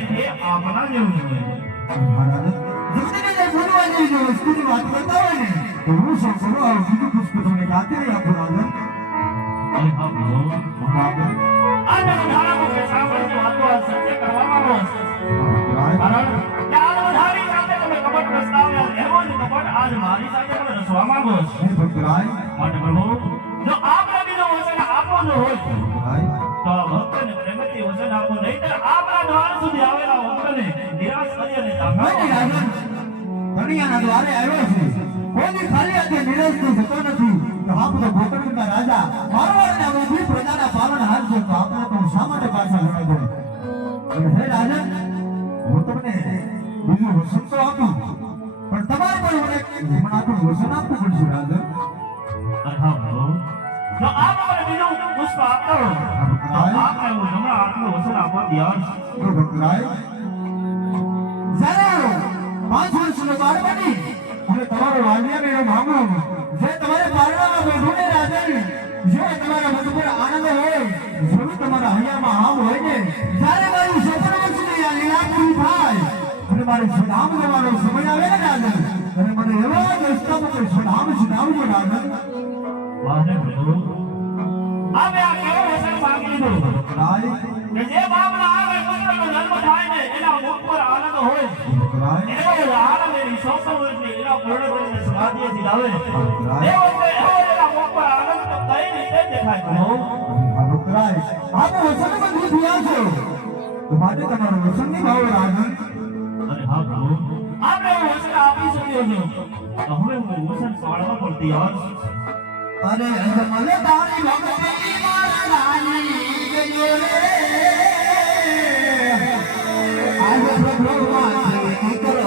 અને એ આપના જેવું હોય મહારાજ જગતને જે જેવી જો વસ્તુની વાત કરતા હોય ને તો હું શું કરું? આ બીજું પુષ્પ તમને ગાતે આપું હા મહારાજ વાતો આ સત્ય આજ મારી સાથે તમે માંગો છો. ભક્તરાય. માટે પ્રભુ જો વચન આપો હોય સુધી આવેલા ભક્તને નિરાશ કરી અને કણિયાના દ્વારે આવ્યો છે. કોઈ ખાલી હાથે નિરાશ થઈ જતો નથી. તો આપ તો ગોકર્ણના રાજા. મારવાડના બધી પ્રજાના પાલન હાર છે. તો આપણે તો શા માટે પાછા લડાઈ અને હે રાજન હું તમને બીજું વસન તો આપું. પણ તમારે પણ મને જીવન આપું વચન આપવું પડશે અરે હા. જો આપ મને બીજું પુષ્પ આપતા હો તો આપને હું હમણાં આપનું વચન આપવા તૈયાર છું તો ભક્તરાય જ્યારે પાંચ વર્ષનો બાળ બની અને તમારો વાલિયા મેળો માંગુ જે તમારે પારણામાં બેઠું ને રાજન જે તમારા પર આનંદ હોય જેવું તમારા હૈયામાં આમ હોય ને જ્યારે મારી સત્તર વર્ષની આ લીલા પૂરી થાય અને મારે સદામ જવાનો સમય આવે ને રાજન અને મને એવો જ રસ્તા પર સદામ સુનાવજો રાજન વાહને પ્રભુ. આપે આ કેવો વચન માંગી લીધું રાય કે જે બાપના આગળ પુત્રનો જન્મ થાય ને એના મુખ પર આનંદ હોય. રાય એવો આનંદ એની સોસો વર્ષની એના પૂર્ણ કરીને સમાધિએ જીલાવે એવો રાય એવો એના મુખ પર આનંદ તો કઈ રીતે દેખાય પ્રભુ આ ભક્તરાય આપે વચન બધું થયા છો. તો માટે તમારું વચનની ભાવ રાજન અરે હા પ્રભુ આપણે વચન આપી શકીએ છો તો હવે હું વચન પાળવા પણ તૈયાર છું. અરે અજમલ તારી ભક્તિ મારા રાની ગયો રે. આજ પ્રભુ માથે કરો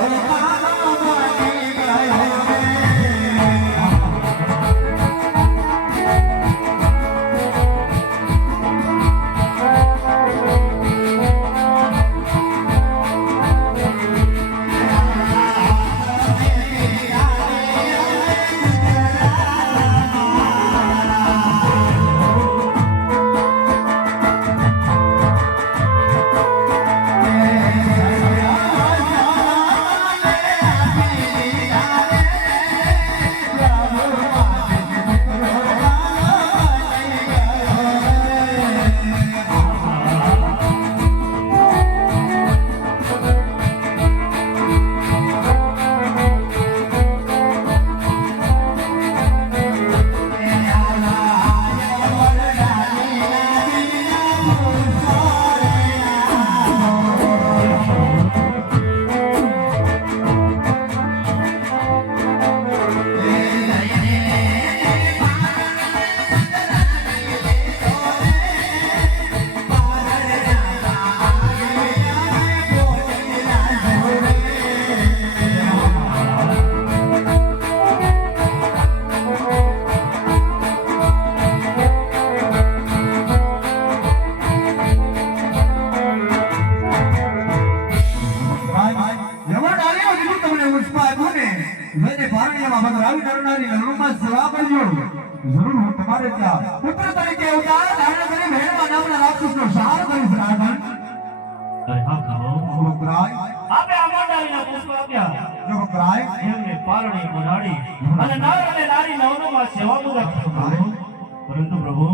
અમુકરાય એમને પારણી બોલાડી અને નર અને નારી સેવા પરંતુ પ્રભુ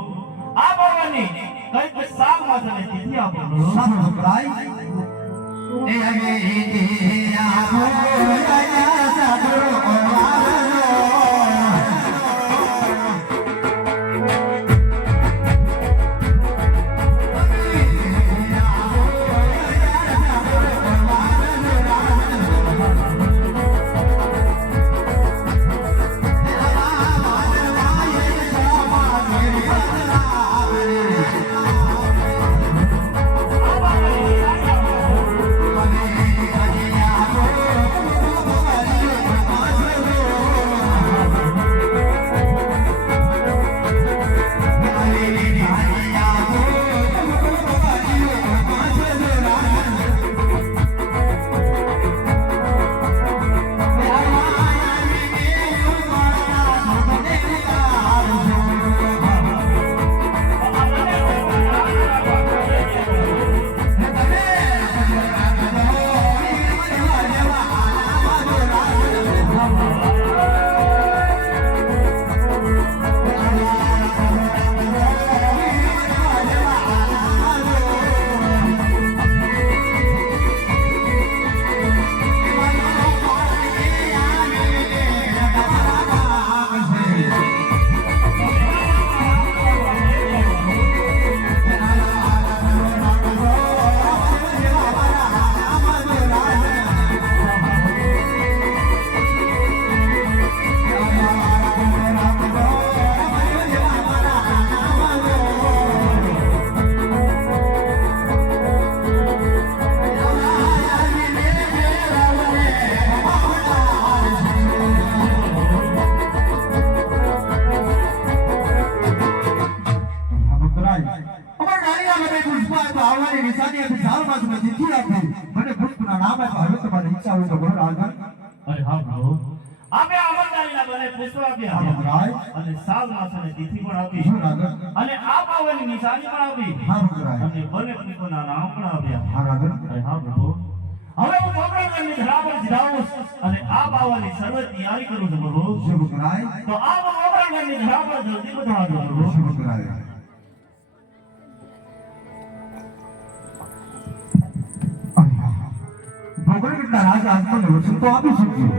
ભોગવટના રાજા આત્માને વચન તો આપી શક્યું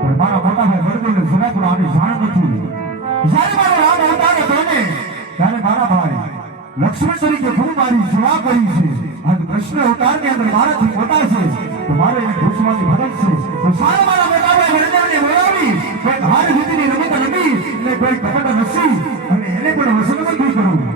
પણ મારા મોટાભાઈ વર્ગોને જરા પણ આની જાણ નથી. જ્યારે મારો રામ અવતાર હતો ને ત્યારે મારા ભાઈ લક્ષ્મણ તરીકે ખૂબ મારી સેવા કરી છે. આજ કૃષ્ણ અવતારની અંદર મારાથી મોટા છે. તો મારે એને પૂછવાની ફરજ છે. તો સારા મારા મોટાભાઈ વર્ગોને બોલાવી, કોઈ હાર જીતીની રમત રમી અને કોઈ કપટ રસી અને એને પણ વસનબંધી કરું. અરે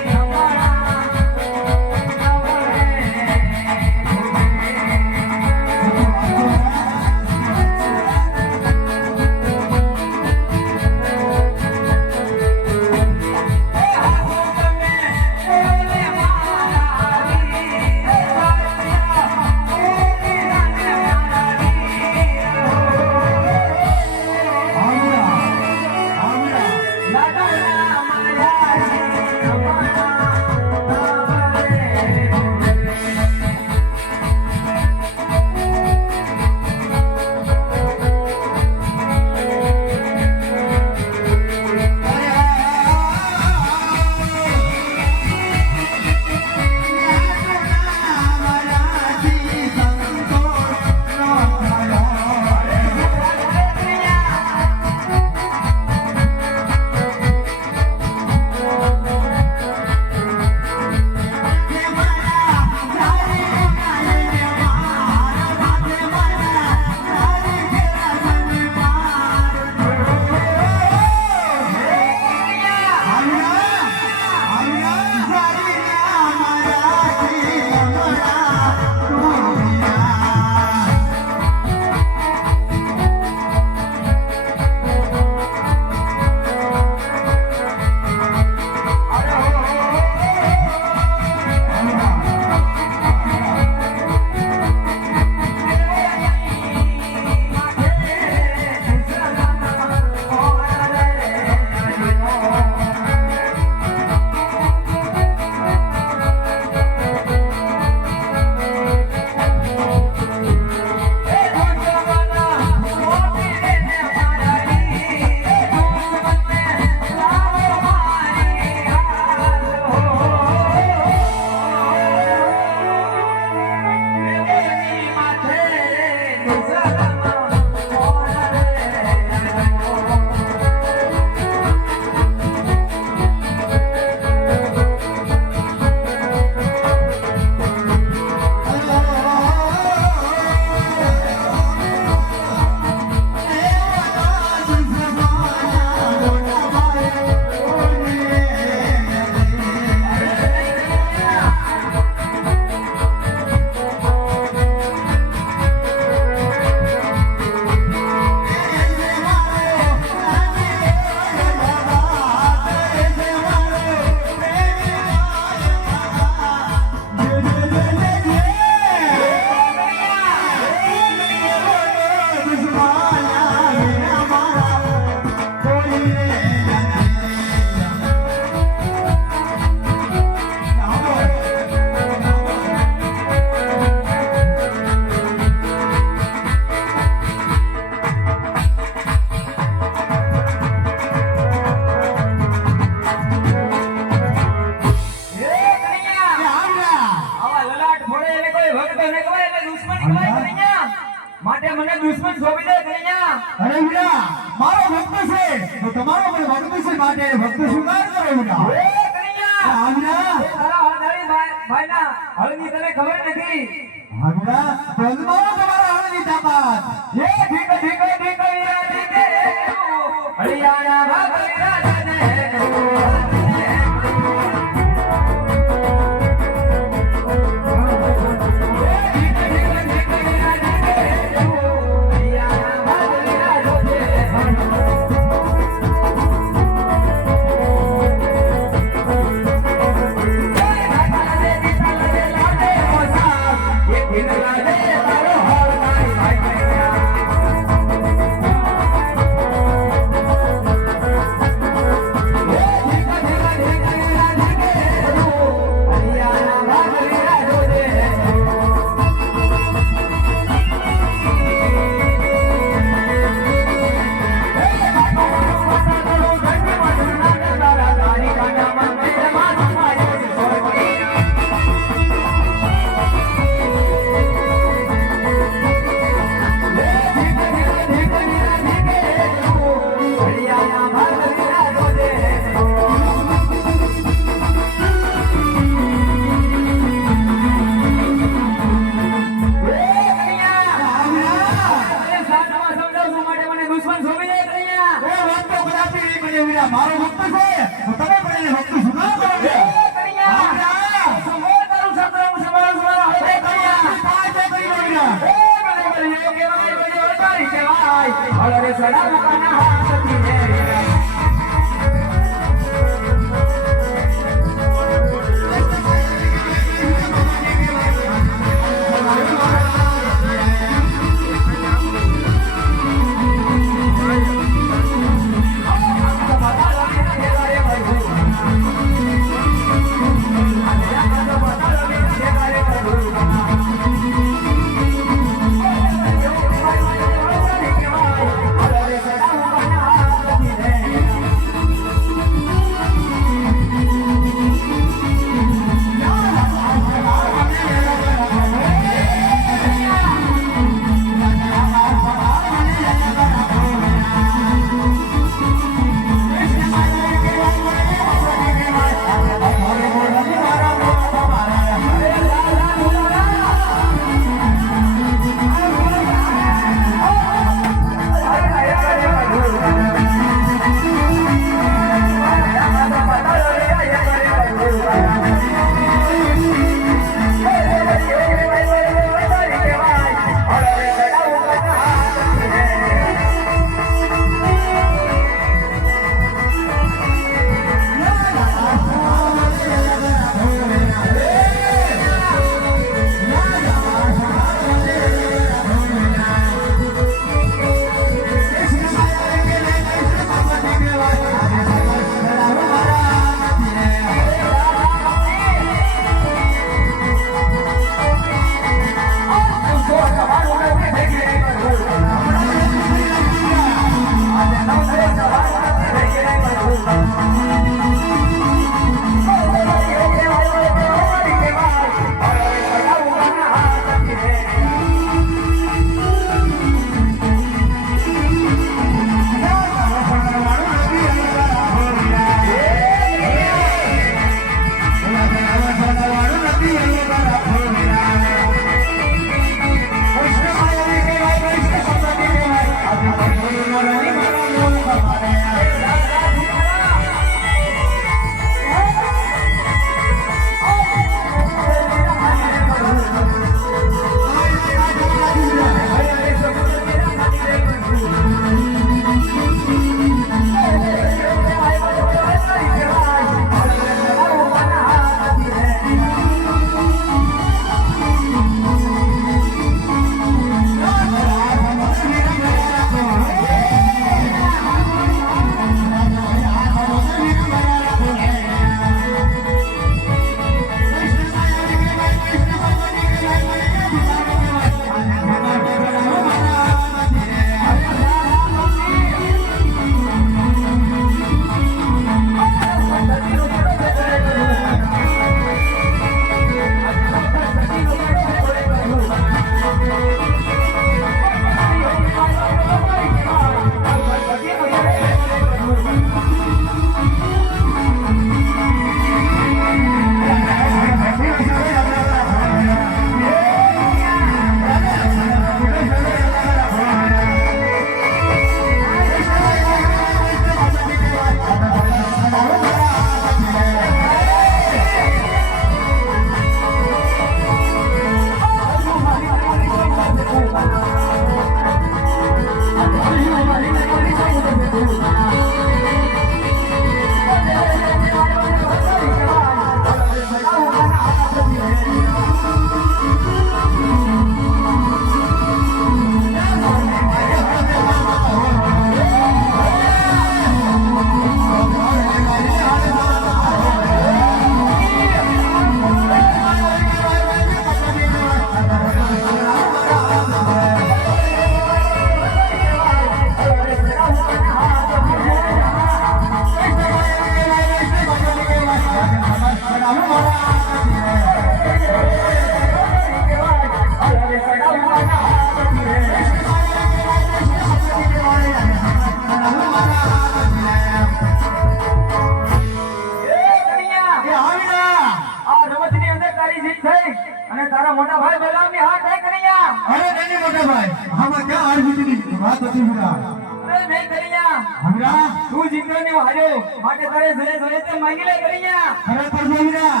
હાર્યો માટે તારે જય જય તે માંગી લે કનૈયા. ખરેખર છે વીરા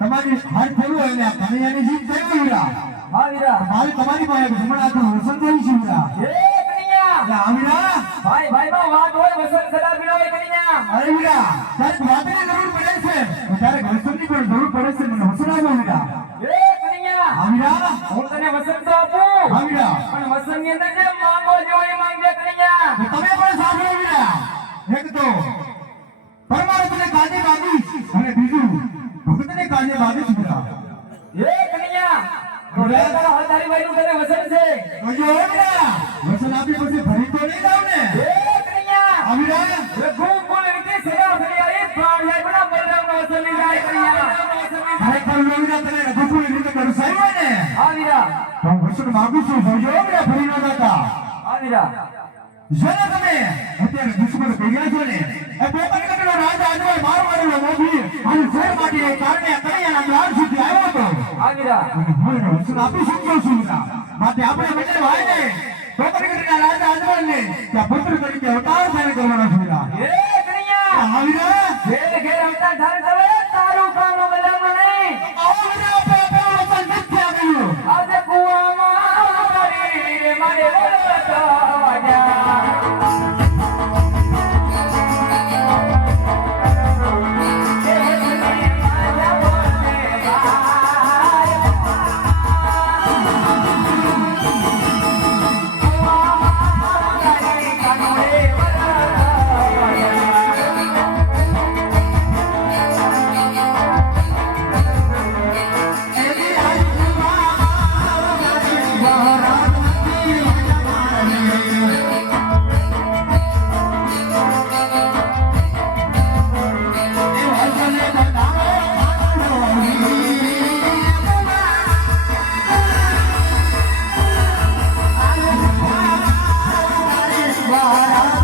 તમારી હાથ થયું હોય ને આ કનૈયાની જીત થઈ વીરા હા વીરા મારે તમારી પાસે હમણાં આ તો વસન થયું છે વીરા એ કનૈયા. એટલે વીરા ભાઈ ભાઈ માં વાત હોય વસંત સદા પીડો હોય કનૈયા. અરે વીરા તારે વાતની જરૂર પડે છે. તારે વસનની પણ જરૂર પડે છે. મને વસન આપો વીરા એ કનૈયા. આ વીરા હું તને વસંત તો આપું. હા વીરા પણ વસંતની અંદર જે માંગો જો માંગે કનૈયા. તમે પણ સાંભળો વીરા એક તો પરમાત્માને કાજે બાંધીશ અને બીજું ભક્તને કાજે બાંધીશ વીરા એ કન્યા તો લે તારા હલધારી ભાઈ નું તને વસંત છે. તો જો વીરા વસન આપી પછી ફરી તો નહીં જાવ ને એ કન્યા અમીરા એ રઘુ કુલ રીતે સદા સદા એ પ્રાણ જાય બડા બલરામ નો વસંતની જાય કન્યા. ભાઈ પર વીરા તને રઘુકુળ રીતે હોય ને તો હું વસન માંગુ છું જોજો વીરા ફરી ન જતા વીરા જેને તમે અત્યારે દુશ્મન ભેગા છો ને એ પોપટ કટનો રાજા અજવાય મારો મારેલો મોદી અને શેર માટે કારણે કણિયાના ગ્રામ સુધી આવ્યો હતો. આગરા મને વચન આપી શક્યો છું માટે આપણે બધા ભાઈ ને પોપટ કટના રાજા અજવાય ને ત્યાં પત્ર તરીકે અવતાર જાહેર કરવાનો છે એ કણિયા આવરા. Bye.